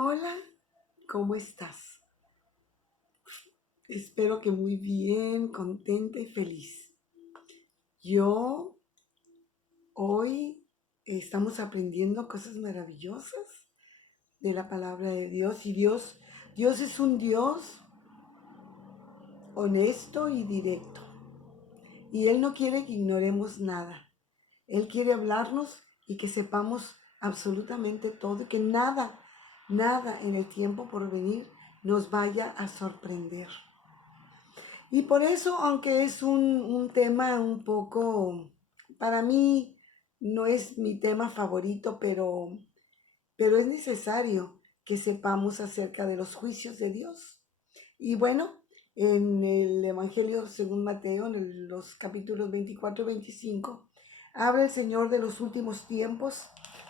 Hola, ¿cómo estás? Espero que muy bien, contenta y feliz. Yo hoy estamos aprendiendo cosas maravillosas de la palabra de Dios y Dios es un Dios honesto y directo. Y Él no quiere que ignoremos nada. Él quiere hablarnos y que sepamos absolutamente todo y que nada en el tiempo por venir nos vaya a sorprender. Y por eso, aunque es un tema un poco, para mí no es mi tema favorito, pero es necesario que sepamos acerca de los juicios de Dios. Y bueno, en el Evangelio según Mateo, en los capítulos 24 y 25, habla el Señor de los últimos tiempos,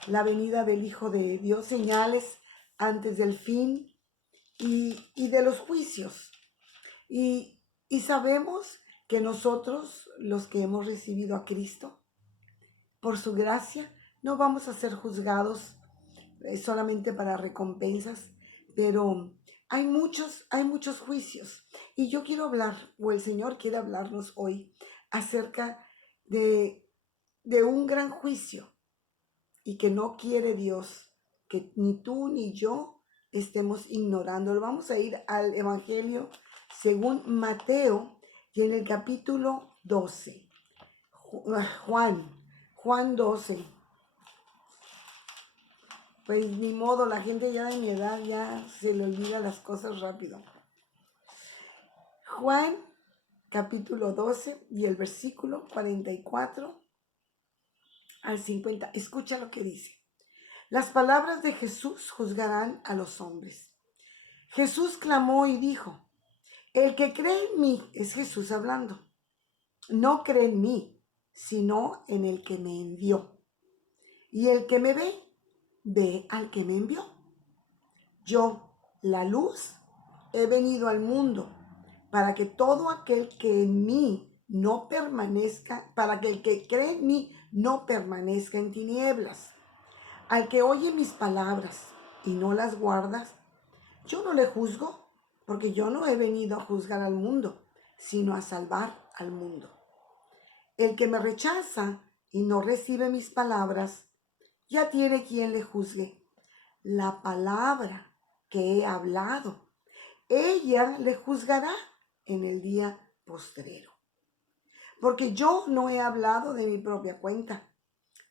la venida del Hijo de Dios, señales antes del fin y de los juicios. Y, y sabemos que nosotros, los que hemos recibido a Cristo, por su gracia, no vamos a ser juzgados solamente para recompensas, pero hay muchos juicios. Y yo quiero hablar, o el Señor quiere hablarnos hoy, acerca de, de un gran juicio y que no quiere Dios que ni tú ni yo estemos ignorando. Vamos a ir al Evangelio según Mateo y en el capítulo 12. Juan 12. Pues ni modo, la gente ya de mi edad ya se le olvida las cosas rápido. Juan capítulo 12 y el versículo 44 al 50. Escucha lo que dice. Las palabras de Jesús juzgarán a los hombres. Jesús clamó y dijo, el que cree en mí, es Jesús hablando, no cree en mí, sino en el que me envió. Y el que me ve al que me envió. Yo, la luz, he venido al mundo para que todo aquel que en mí no permanezca, para que el que cree en mí no permanezca en tinieblas. Al que oye mis palabras y no las guardas, yo no le juzgo, porque yo no he venido a juzgar al mundo, sino a salvar al mundo. El que me rechaza y no recibe mis palabras, ya tiene quien le juzgue. La palabra que he hablado, ella le juzgará en el día postrero. Porque yo no he hablado de mi propia cuenta.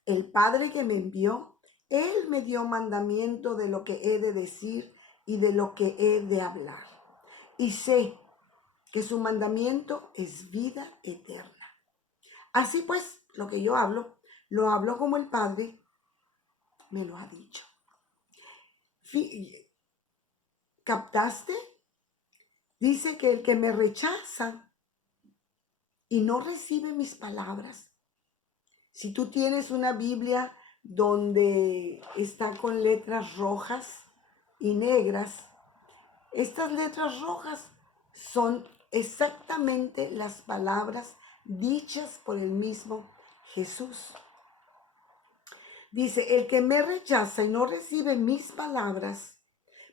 El Padre que me envió, Él me dio mandamiento de lo que he de decir y de lo que he de hablar. Y sé que su mandamiento es vida eterna. Así pues, lo que yo hablo, lo hablo como el Padre me lo ha dicho. ¿Captaste? Dice que el que me rechaza y no recibe mis palabras. Si tú tienes una Biblia donde está con letras rojas y negras, estas letras rojas son exactamente las palabras dichas por el mismo Jesús. Dice, el que me rechaza y no recibe mis palabras,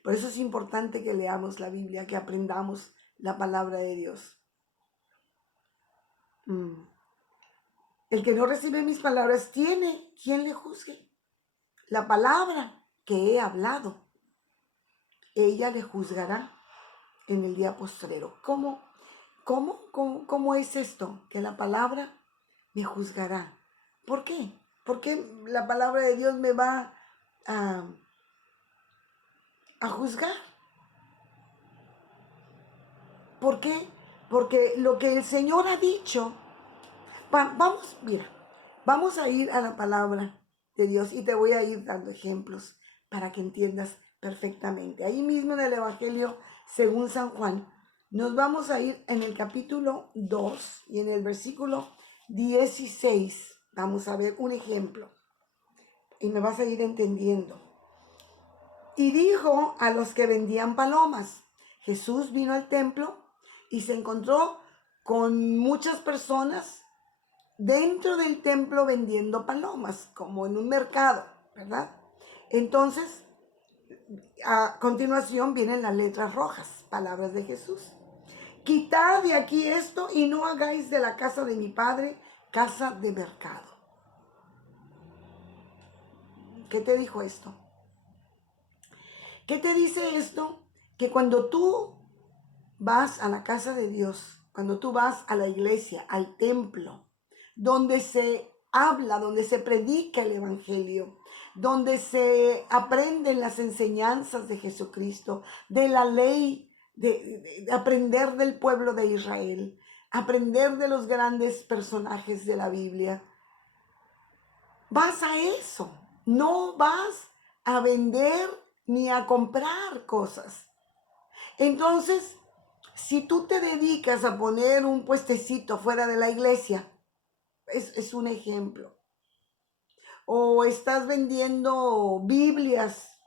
por eso es importante que leamos la Biblia, que aprendamos la palabra de Dios. El que no recibe mis palabras tiene quien le juzgue. La palabra que he hablado, ella le juzgará en el día postrero. ¿Cómo es esto? Que la palabra me juzgará. ¿Por qué? ¿Por qué la palabra de Dios me va a juzgar? ¿Por qué? Porque lo que el Señor ha dicho, vamos a ir a la palabra de Dios y te voy a ir dando ejemplos para que entiendas perfectamente. Ahí mismo en el Evangelio según San Juan, nos vamos a ir en el capítulo 2 y en el versículo 16. Vamos a ver un ejemplo y me vas a ir entendiendo. Y dijo a los que vendían palomas, Jesús vino al templo y se encontró con muchas personas dentro del templo vendiendo palomas, como en un mercado, ¿verdad? Entonces a continuación vienen las letras rojas, palabras de Jesús. Quitad de aquí esto y no hagáis de la casa de mi padre casa de mercado. ¿Qué te dijo esto? ¿Qué te dice esto? Que cuando tú vas a la casa de Dios, cuando tú vas a la iglesia, al templo, donde se habla, donde se predica el evangelio, donde se aprenden las enseñanzas de Jesucristo, de la ley, de aprender del pueblo de Israel, aprender de los grandes personajes de la Biblia. Vas a eso, no vas a vender ni a comprar cosas. Entonces, si tú te dedicas a poner un puestecito fuera de la iglesia, es un ejemplo. O estás vendiendo Biblias,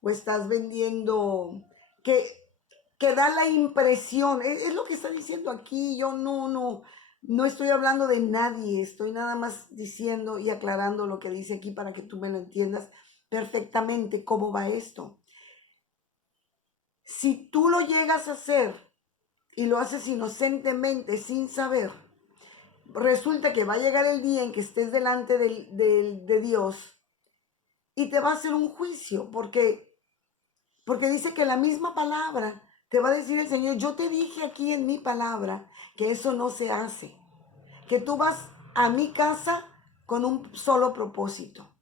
o estás vendiendo que da la impresión, es lo que está diciendo aquí. Yo no estoy hablando de nadie, estoy nada más diciendo y aclarando lo que dice aquí para que tú me lo entiendas perfectamente cómo va esto. Si tú lo llegas a hacer y lo haces inocentemente, sin saber, resulta que va a llegar el día en que estés delante de Dios y te va a hacer un juicio, porque dice que la misma palabra te va a decir el Señor: yo te dije aquí en mi palabra que eso no se hace, que tú vas a mi casa con un solo propósito.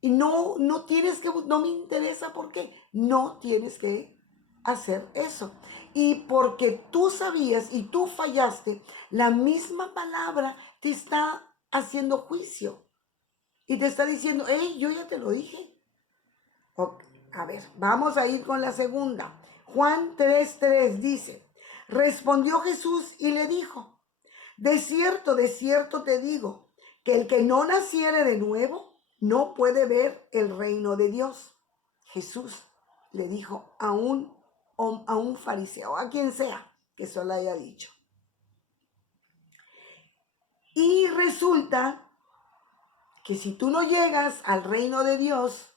Y no tienes que, no me interesa por qué, no tienes que hacer eso. Y porque tú sabías y tú fallaste, la misma palabra te está haciendo juicio. Y te está diciendo: hey, yo ya te lo dije. Okay. A ver, vamos a ir con la segunda. Juan 3:3 dice: respondió Jesús y le dijo: de cierto te digo, que el que no naciere de nuevo no puede ver el reino de Dios. Jesús le dijo a un fariseo, a quien sea que eso le haya dicho. Y resulta que si tú no llegas al reino de Dios,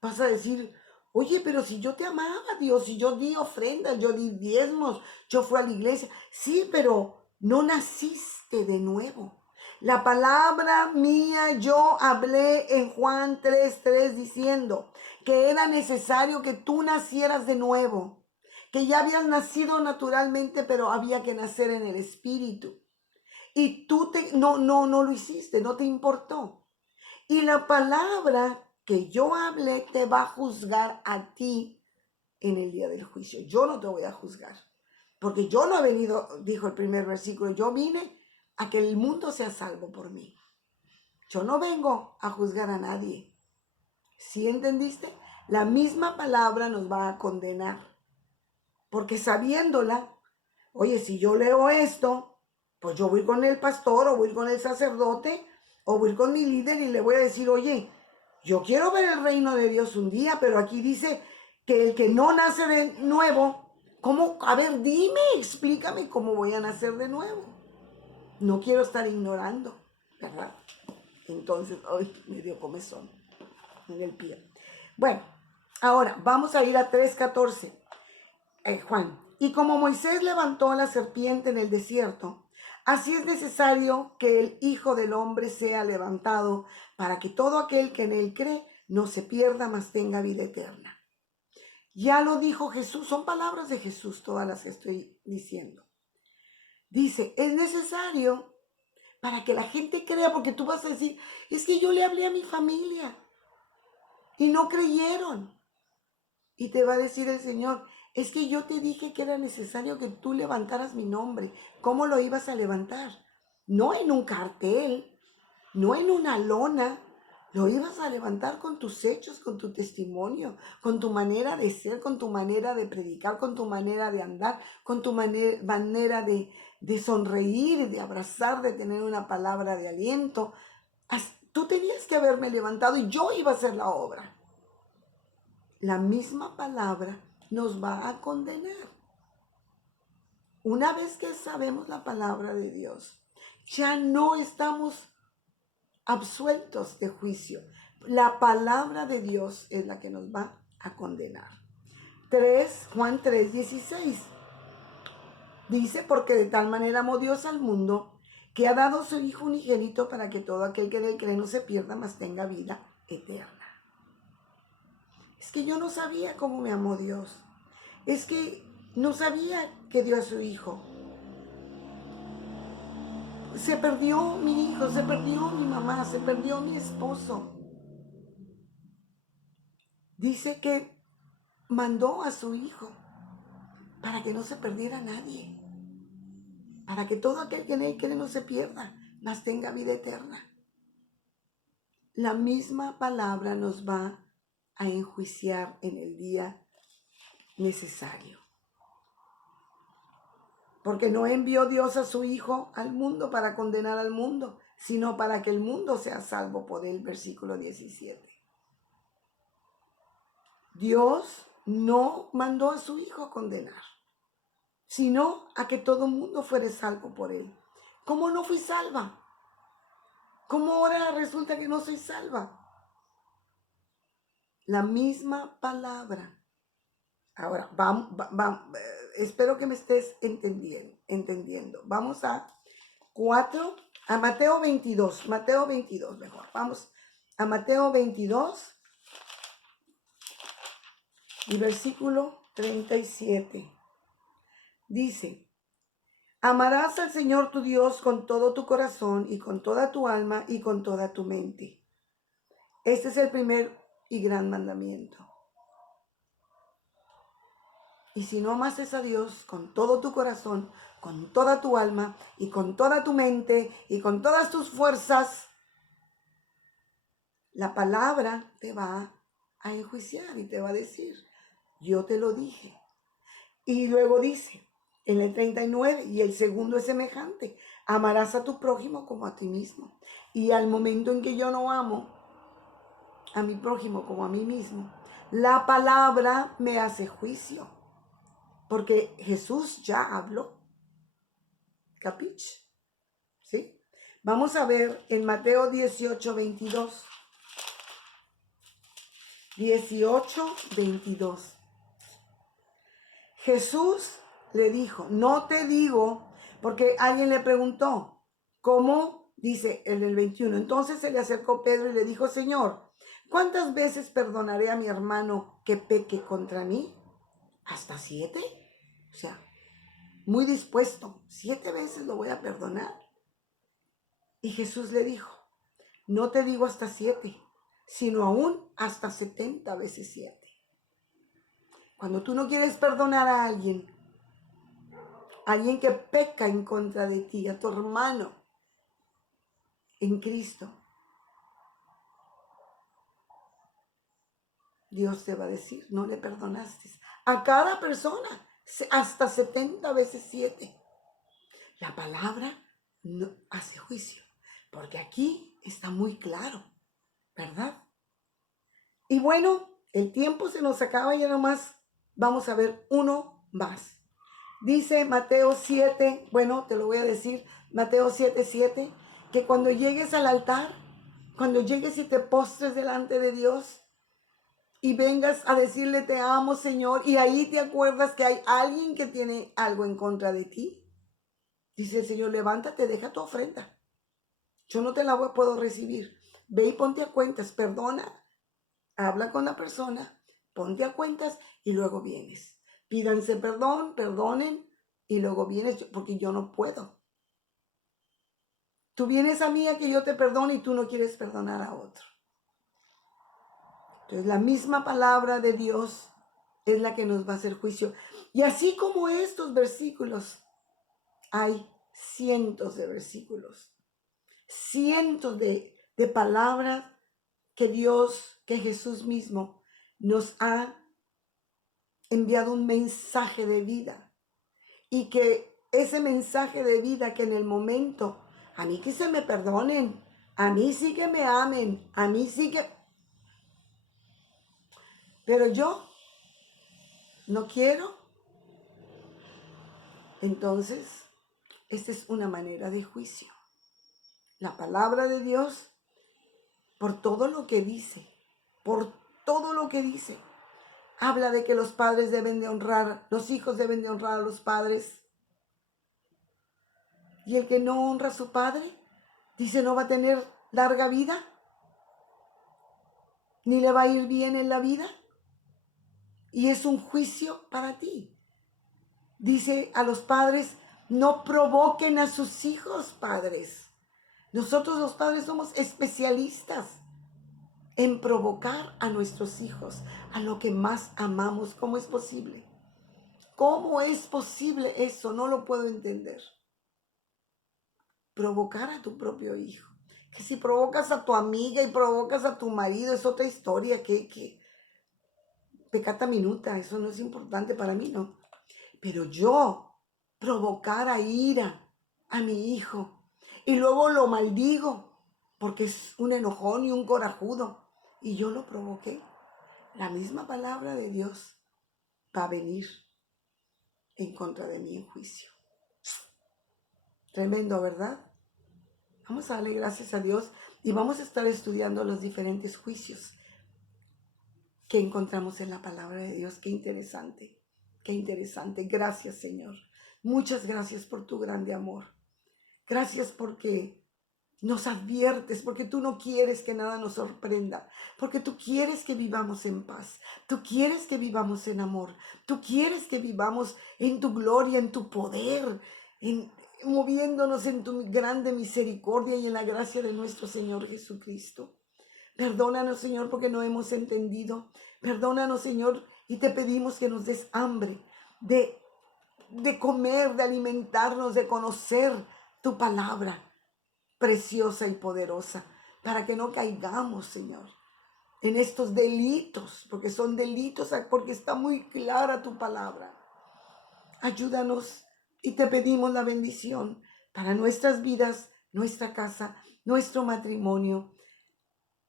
vas a decir: oye, pero si yo te amaba, Dios, si yo di ofrendas, yo di diezmos, yo fui a la iglesia. Sí, pero no naciste de nuevo. La palabra mía yo hablé en Juan 3:3 diciendo que era necesario que tú nacieras de nuevo, que ya habías nacido naturalmente, pero había que nacer en el Espíritu. Y tú no lo hiciste, no te importó. Y la palabra que yo hablé te va a juzgar a ti en el día del juicio. Yo no te voy a juzgar, porque yo no he venido, dijo el primer versículo, yo vine a que el mundo sea salvo por mí. Yo no vengo a juzgar a nadie. ¿Sí entendiste? La misma palabra nos va a condenar, porque sabiéndola, oye, si yo leo esto, pues yo voy con el pastor o voy con el sacerdote o voy con mi líder y le voy a decir: oye, yo quiero ver el reino de Dios un día, pero aquí dice que el que no nace de nuevo, ¿cómo? A ver, dime, explícame cómo voy a nacer de nuevo. No quiero estar ignorando, ¿verdad? Entonces, hoy me dio comezón en el pie. Bueno, ahora vamos a ir a 3:14. Juan: y como Moisés levantó la serpiente en el desierto, así es necesario que el Hijo del Hombre sea levantado, para que todo aquel que en él cree no se pierda, mas tenga vida eterna. Ya lo dijo Jesús, son palabras de Jesús todas las que estoy diciendo. Dice: es necesario para que la gente crea, porque tú vas a decir: es que yo le hablé a mi familia y no creyeron. Y te va a decir el Señor: es que yo te dije que era necesario que tú levantaras mi nombre. ¿Cómo lo ibas a levantar? No en un cartel, no en una lona. Lo ibas a levantar con tus hechos, con tu testimonio, con tu manera de ser, con tu manera de predicar, con tu manera de andar, con tu manera de sonreír, de abrazar, de tener una palabra de aliento. Tú tenías que haberme levantado y yo iba a hacer la obra. La misma palabra nos va a condenar. Una vez que sabemos la palabra de Dios, ya no estamos absueltos de juicio. La palabra de Dios es la que nos va a condenar. 3, Juan 3:16. Dice, porque de tal manera amó Dios al mundo, que ha dado su Hijo unigénito para que todo aquel que en él cree no se pierda, mas tenga vida eterna. Es que yo no sabía cómo me amó Dios. Es que no sabía que dio a su Hijo. Se perdió mi hijo, se perdió mi mamá, se perdió mi esposo. Dice que mandó a su Hijo para que no se perdiera nadie, para que todo aquel que en él cree no se pierda, mas tenga vida eterna. La misma palabra nos va a enjuiciar en el día necesario. Porque no envió Dios a su Hijo al mundo para condenar al mundo, sino para que el mundo sea salvo por él, versículo 17. Dios no mandó a su Hijo a condenar, sino a que todo el mundo fuera salvo por él. ¿Cómo no fui salva? ¿Cómo ahora resulta que no soy salva? La misma palabra. Ahora, espero que me estés entendiendo. Vamos a Mateo 22 mejor. Vamos a Mateo 22 y versículo 37. Dice, amarás al Señor tu Dios con todo tu corazón y con toda tu alma y con toda tu mente. Este es el primer y gran mandamiento. Y si no amases a Dios con todo tu corazón, con toda tu alma y con toda tu mente y con todas tus fuerzas, la palabra te va a enjuiciar y te va a decir, yo te lo dije. Y luego dice, en el 39, y el segundo es semejante, amarás a tu prójimo como a ti mismo. Y al momento en que yo no amo a mi prójimo como a mí mismo, la palabra me hace juicio. Porque Jesús ya habló. ¿Capich? ¿Sí? Vamos a ver en Mateo 18:22. 18:22. Jesús le dijo, no te digo, porque alguien le preguntó, ¿cómo? Dice en el 21. Entonces se le acercó Pedro y le dijo, Señor, ¿cuántas veces perdonaré a mi hermano que peque contra mí? ¿Hasta 7? O sea, muy dispuesto, 7 veces lo voy a perdonar. Y Jesús le dijo, no te digo hasta 7, sino aún hasta 70 veces 7. Cuando tú no quieres perdonar a alguien que peca en contra de ti, a tu hermano en Cristo, Dios te va a decir, no le perdonaste. A cada persona, hasta 70 veces 7. La palabra no hace juicio, porque aquí está muy claro, ¿verdad? Y bueno, el tiempo se nos acaba y ya nomás vamos a ver uno más. Dice Mateo 7, bueno, te lo voy a decir, Mateo 7:7, que cuando llegues al altar, cuando llegues y te postres delante de Dios y vengas a decirle te amo, Señor, y ahí te acuerdas que hay alguien que tiene algo en contra de ti, dice el Señor, levántate, deja tu ofrenda. Yo no te la puedo recibir. Ve y ponte a cuentas, perdona, habla con la persona, ponte a cuentas y luego vienes. Pídanse perdón, perdonen y luego vienes, porque yo no puedo. Tú vienes a mí a que yo te perdone y tú no quieres perdonar a otro. Entonces la misma palabra de Dios es la que nos va a hacer juicio. Y así como estos versículos, hay cientos de versículos, cientos de palabras que Dios, que Jesús mismo nos ha enviado un mensaje de vida. Y que ese mensaje de vida que en el momento, a mí que se me perdonen, a mí sí que me amen, a mí sí que... Pero yo no quiero. Entonces, esta es una manera de juicio. La palabra de Dios, por todo lo que dice, por todo lo que dice, Habla de que los padres deben de honrar, los hijos deben de honrar a los padres. Y el que no honra a su padre, dice, no va a tener larga vida, ni le va a ir bien en la vida. Y es un juicio para ti. Dice a los padres, no provoquen a sus hijos, padres. Nosotros los padres somos especialistas en provocar a nuestros hijos a lo que más amamos. ¿Cómo es posible? ¿Cómo es posible eso? No lo puedo entender. Provocar a tu propio hijo. Que si provocas a tu amiga y provocas a tu marido es otra historia. Que pecata minuta, eso no es importante para mí, ¿no? Pero yo provocar a ira a mi hijo y luego lo maldigo porque es un enojón y un corajudo y yo lo provoqué. La misma palabra de Dios va a venir en contra de mí en juicio. Tremendo, ¿verdad? Vamos a darle gracias a Dios y vamos a estar estudiando los diferentes juicios que encontramos en la palabra de Dios. Qué interesante, qué interesante. Gracias, Señor. Muchas gracias por tu grande amor. Gracias porque nos adviertes, porque tú no quieres que nada nos sorprenda, porque tú quieres que vivamos en paz, tú quieres que vivamos en amor, tú quieres que vivamos en tu gloria, en tu poder, moviéndonos en tu grande misericordia y en la gracia de nuestro Señor Jesucristo. Perdónanos, Señor, porque no hemos entendido. Perdónanos, Señor, y te pedimos que nos des hambre de comer, de alimentarnos, de conocer tu palabra preciosa y poderosa, para que no caigamos, Señor, en estos delitos, porque son delitos, porque está muy clara tu palabra. Ayúdanos y te pedimos la bendición para nuestras vidas, nuestra casa, nuestro matrimonio,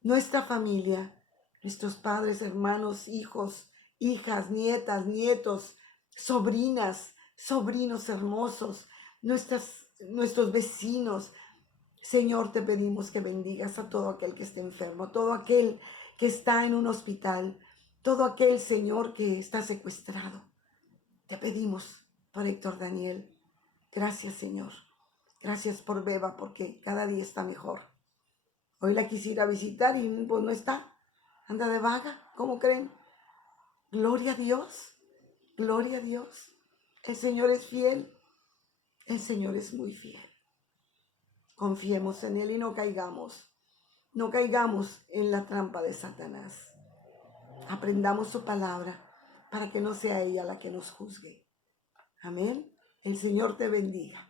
nuestra familia, nuestros padres, hermanos, hijos, hijas, nietas, nietos, sobrinas, sobrinos hermosos, nuestros vecinos. Señor, te pedimos que bendigas a todo aquel que esté enfermo, todo aquel que está en un hospital, todo aquel, Señor, que está secuestrado. Te pedimos por Héctor Daniel. Gracias, Señor. Gracias por Beba, porque cada día está mejor. Hoy la quisiera visitar y pues no está. Anda de vaga, ¿cómo creen? Gloria a Dios, gloria a Dios. El Señor es fiel, el Señor es muy fiel. Confiemos en Él y no caigamos en la trampa de Satanás. Aprendamos su palabra para que no sea ella la que nos juzgue. Amén. El Señor te bendiga.